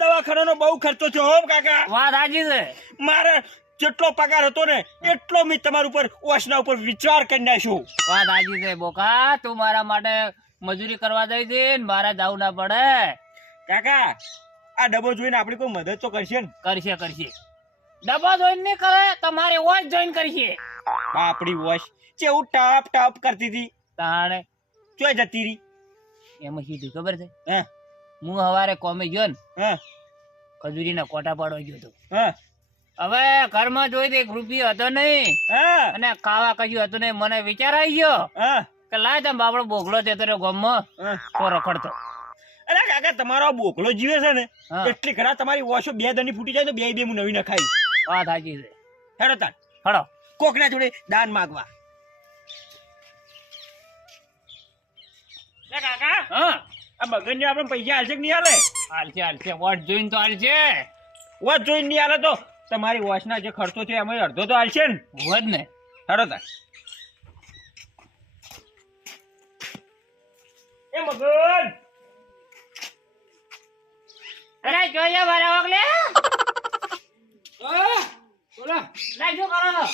દવાખાનાનો બહુ ખર્ચો છે હો કાકા. વાત સાચી છે. મારે જેટલો પગાર હતો ને એટલો મેં તમારા ઉપર ઓશના ઉપર વિચાર કરી નાખ્યો. વાત સાચી છે બોકા. તું મારા માટે મજૂરી કરવા દઈ દે ને મારે જવું ના પડે. કાકા આ ડબ્બો જોઈને આપણી કોઈ મદદ તો કરશે ને? કરશે કરશે. ડબ્બો જોઈને નહીં કરે તમારે વોચ જોઈને કરશે. આપણી વોશ કેવું ટપ ટપ કરતી હતી તાણે ચોય જતી રહી. એમાં સીધું ખબર છે હે હું હવારે કોમે ગયો ને હા ખજૂરીના કોટા પાડવા ગયો હતો. હા હવે ઘરમાં જોઈ 1 રૂપિયો હતો નહીં હા અને ખાવા કશું હતું નહીં. મને વિચાર આવી ગયો હા કે લાય તમે બાપડો બોગલો છે તો ગામમાં તો રખડતો. અરે કાકા તમારો આ બોકલો જીવે છે ને હા. એટલી ખરા તમારી વોશો 2 દની ફૂટી જાય તો 2 હું નવી નખાઈ. વાત સાચી છે. હેડો તાન હડો કોકના જોડે દાન માંગવા. લે કાકા હા આ મગનને આપણે પૈસા હાલશે કે નહીં હાલે? હાલશે હાલશે. વોટ જોઈને તો હાલશે. વોચ જોઈને નહીં હાલે તો તમારી વોચના જે ખર્ચો છે એમાં અડધો તો હાલશે ને? હોય જ ને. હેડો તાન. એ મગન અરે જોઈએ મારા વગલે બોલો લાઈ શું કરો છો?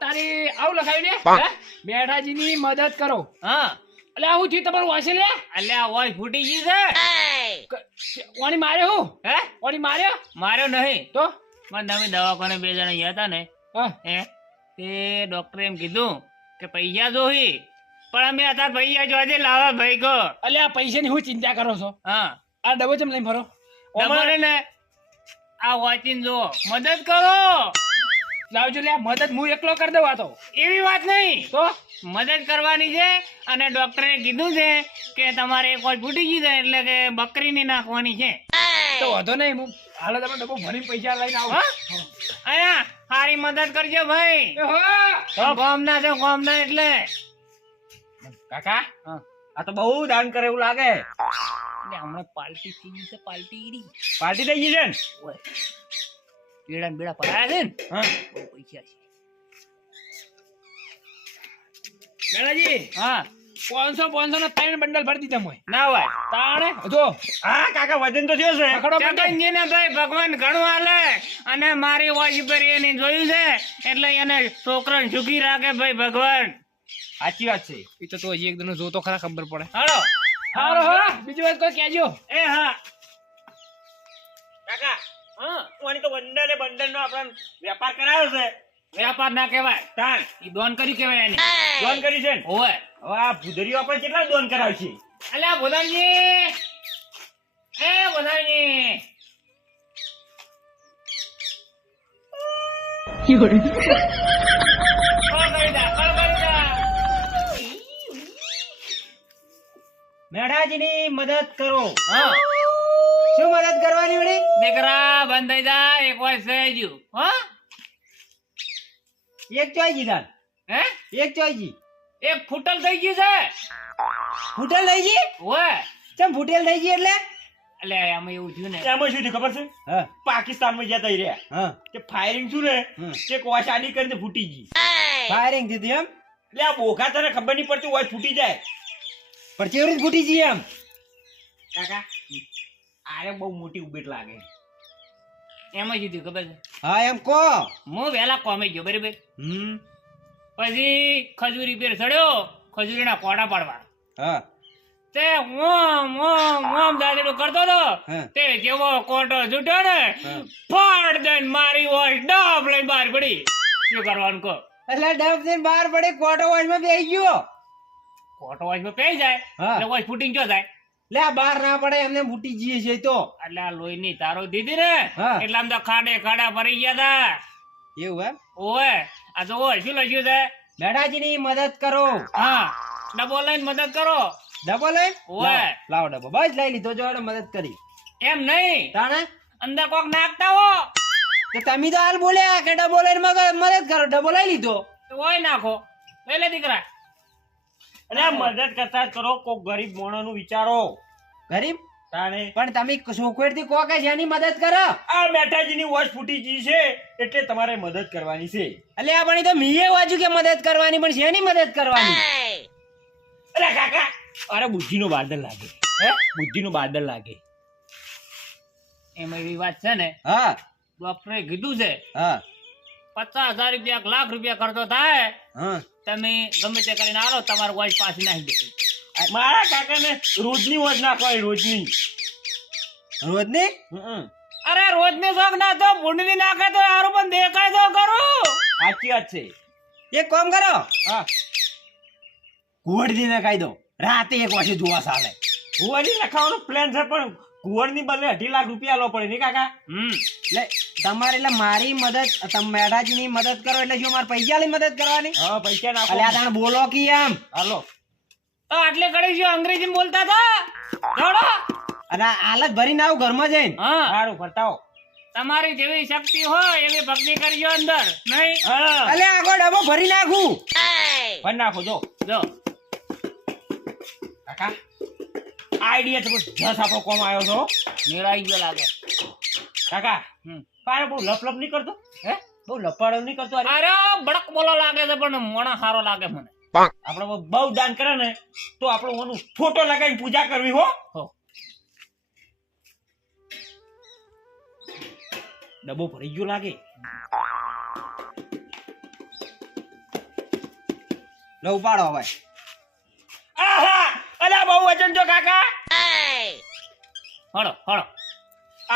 તારી આવું લખાયું ને હે? બેઠાજીની મદદ કરો. હા એટલે આવું થયું તમારું વાંચે લે અલ્યા વોચ ફૂટી ગઈ છે. ઓની માર્યો હું હે ઓની માર્યો માર્યો નહીં તો મને તમે દવાખાને 2 જણા ગયા હતા ને હા હે તે ડોક્ટરે એમ કીધું કે પૈસા જોઈ પણ અમે અત્યારે પૈસા જોજે લાવા ભાઈ કો. એટલે આ પૈસાની હું ચિંતા કરો છો? હા આ ડબ્બો ચમ લઈને ફરો? તમારે ને આ વોચિંગ જો મદદ કરો. લાવજો લે મદદ હું એકલો કરી દઉં. આ તો એવી વાત નહીં તો મદદ કરવાની છે અને ડોક્ટરે કીધું છે કે તમારે એક વોચ ફૂટી ગઈ છે એટલે કે બકરીની નાખવાની છે. તો વાંધો નહીં હું હાલો તમે ડબ્બો ભરીને પૈસા લઈને આવો. હા? અહીંયા સારી મદદ કરજો ભાઈ. એ હો ગામના છે ગામના એટલે કાકા હા. આ તો બહુ દાન કરે એવું લાગે. એટલે હમણાં પાર્ટી થઈ ગઈ છે. પાર્ટી પાર્ટી થઈ ગઈ છે ને? ઓય બેડા ને બેડા પડાયા છે ને હા બહુ પૈસા છે. મેણાજી હા 500 ના 3 બંડલ ભરી દીધા મોય ના હોય તાણે જો હા કાકા વજન તો થયો છે. પકડો બંડલ. ચકનજીને ભાઈ ભગવાન ઘણું હાલે અને મારી વોચ પર એની જોયું છે એટલે એને છોકરાને સુખી રાખે ભાઈ ભગવાન. સાચી વાત છે. એ તો હજી એક દિન જોતો ખરા ખબર પડે. હાલો હારો હા બીજી વાત કોઈ કહેજો. એ હા કાકા હા ઓની તો બંડલ નો આપણે વેપાર કરાયો છે. વેપાર ના કહેવાય તાન ઈ દોન કરી કહેવાય એની. દોન કરી છે ને? ઓય હવે આ ભૂદરીઓ આપણે કેટલા દોન કરાવ છે? અલ્યા ભોદાનજી એ ભોદાનજી મેઢાજીની મદદ કરો. હા શું મદદ કરવાની વળી? દીકરા બંધ થઈ જા એક વાર સહેજુ હા એક ચોઈજી દાન હે એક ચોઈજી એક ફૂટલ થઈ ગયું છે. ફૂટેલ થઈ ગઈ? ઓય ચમ ફૂટેલ થઈ ગઈ એટલે? એટલે આમાં એવું થયું ને એમાં શું થયું ખબર છે? હા પાકિસ્તાનમાં જતા રહ્યા હા કે ફાયરિંગ શું ને તે કોશ આડી કરીને ફૂટી ગઈ. ફાયરિંગ થતી એમ એટલે આ બોખા તને ખબર નહીં પડતી હોય ફૂટી જાય. પણ કેવડી ફૂટી ગઈ એમ કાકા આરે બહુ મોટી ઉબેટ લાગે. એમાં શું થયું ખબર છે? હા એમ કો. હું વહેલા કોમે ગયો બરાબર પછી ખજૂરી પેર ચડ્યો ખજૂરીના કોડા પાડવા હા તે ઓમ ઓમ ઓમ દાદડો કરતો હતો તે જેવો કોટો છૂટ્યો ને ફાડ દઈને મારી વોચ ડબ લઈને બહાર પડી. શું કરવાનું કહો? એટલે ડબ દઈને બહાર પડે કોટો વોચમાં બેસી ગયો. કોટો વોચમાં પેઈ જાય એટલે વોચ ફૂટીને જો જાય લે આ બહાર ના પડે એમને ફૂટી જઈએ છે તો. એટલે આ લોહીની તારો દીધી ને હા. એટલે આમ તો ખાડે ખાડા ભરી ગયા હતા. એવું એમ? ઓય આ તો ઓય શું લખ્યું છે? મેઢાજીની મદદ કરો. હા ડબો લઈને મદદ કરો. ડબો લઈ ઓય લાવો ડબો બસ લઈ લીધો જો મદદ કરી. એમ નહીં તાણે અંદર કોક નાખતા હો તો તમે તો હાલ બોલ્યા કે ડબો લઈને મદદ કરો. ડબો લઈ લીધો. તો ઓય નાખો લઈ લે દીકરા. અરે મદદ કરતા કરો કોક ગરીબ માણસનું વિચારો. ગરીબ તાણે પણ તમે સોખવેડથી કહો કે જેની મદદ કરો. આ મેઠાજીની વોચ ફૂટી ગઈ છે એટલે તમારે મદદ કરવાની છે. એટલે આ પણ તો મીએ વાંચ્યું કે મદદ કરવાની, પણ શેની મદદ કરવાની? અરે કાકા, અરે બુદ્ધિનો બાદલ લાગે. હે, બુદ્ધિનો બાદલ લાગે. એમાં એવી વાત છે ને, હા ડોક્ટરે કીધું છે હા 50,000 રૂપિયા 1 લાખ રૂપિયા ખર્ચો થાય હા તમે ગમે તે કરીને આલો તમારું વોચ પાછી નાખી દે. મારા કાકાને રોજની વોચ નાખવાની, રોજની. રોજની? હમ. અરે રોજ ને શોખ ના તો ભૂંડની નાખે તો હારું પણ દેખાય તો કરું. સાચી વાત છે. એક કામ કરો, હા, કુંવરજી ને કહી દો રાતે 1 વાગે જોવા ચાલે. કુંવરની નખાવાનો પ્લાન છે પણ કુંવરની બદલે 2.5 લાખ રૂપિયા આલવા પડે ને કાકા. એટલે તમારે એટલે મારી મદદ, તમે મેઠાજીની મદદ કરો એટલે શું મારે પૈસાની મદદ કરવાની? હા, પૈસા નાખો. એટલે આ તાણ બોલો કી એમ. હાલો. તો આટલે ઘડી જો અંગ્રેજી બોલતા હતા દોડો. અને હાલત ભરીને આવું ઘરમાં જઈને. હા, સારું, ફરતાવો. તમારી જેવી શક્તિ હોય એવી ભક્તિ કરજો અંદર નહીં. હા, અલે આગળ ડબો ભરી નાખું. ફર નાખો. જો જો કાકા, આઈડિયા તો બસ જસ આપણો કોમ આવ્યો છો. મેળાઈ ગયો લાગે. કાકા, પારે બહુ લપ નહીં કરતો. હે, બહુ લપાડો નહીં કરતો. અરે બડક બોલો લાગે છે પણ મોણા સારો લાગે મને. આપણે બહુ દાન કરે ને તો આપણે ઓનું ફોટો લગાવીને પૂજા કરવી. હો, ડબ્બો ભરી ગયો લાગે. લો ઉપાડો હવે. આહા, અલા બહુ વજન જો કાકા. હળો હળો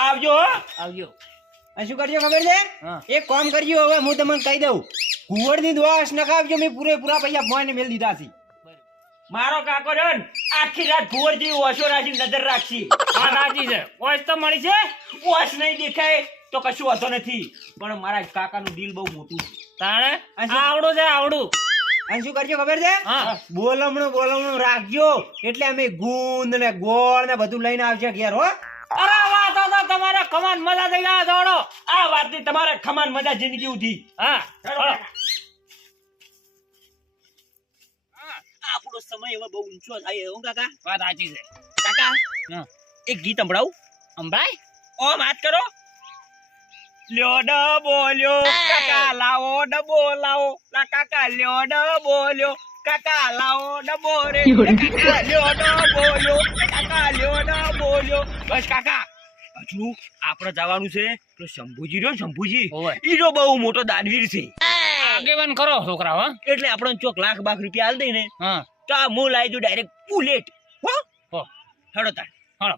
આવજો. હો, આવજો. અને શું કરજો ખબર છે? હા. એક કામ કરજો હવે, હું તમને કહી દઉં, કુંવરની દોષ નખાવજો. મેં પૂરેપૂરા પૈસા મોઈને મેલ દીધા છે. મારો કાકો રહ્યો ને આખી રાત ભુવર જેવી ઓછો રાખી નજર રાખશી. હા રાજી છે. વોચ તો મળી છે. ઓછ નહીં દેખાય તો કશું વાંધો નથી, પણ મારા કાકાનું દિલ બહુ મોટું છે. તાણે આવડું છે આવડું. અને શું કરજો ખબર છે? હા. બોલમણું રાખજો એટલે અમે ગુંદ ને ગોળ ને બધું લઈને આવશે ઘેર. હો, અરે વાહ તો તમારે કમાન મજા થઈ જાય દોડો. આ વાતની તમારે ખમાન મજા જિંદગી ઉધી. હા હળો. આપણો સમય હવે બહુ ઊંચો થાય એવું કાકા. વાત સાચી છે. કાકા, હા. એક ગીત સંભળાવું. અંભાઈ ઓમ હાથ કરો. લ્યો ડબો લ્યો કાકા લાવો ડબો લાવો. લા કાકા લ્યો ડબો લ્યો કાકા લાવો ડબો રે. કાકા લ્યો ડબો લ્યો કાકા લ્યો ડબો લ્યો. બસ કાકા, હજુ આપણે જવાનું છે. પેલો શંભુજી રહ્યો ને, શંભુજી, ઓવે. ઈનો બહુ મોટો દાનવીર છે. આગેવાન કરો છોકરા. હા એટલે આપણે ચોક લાખ બાખ રૂપિયા આલ દઈને હા તો આ હું લાવી દઉં ડાયરેક્ટ બુલેટ. હો, હો હેડો તાર. હળો.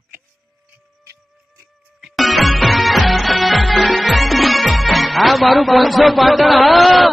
આ મારું 500 પાટણ. હા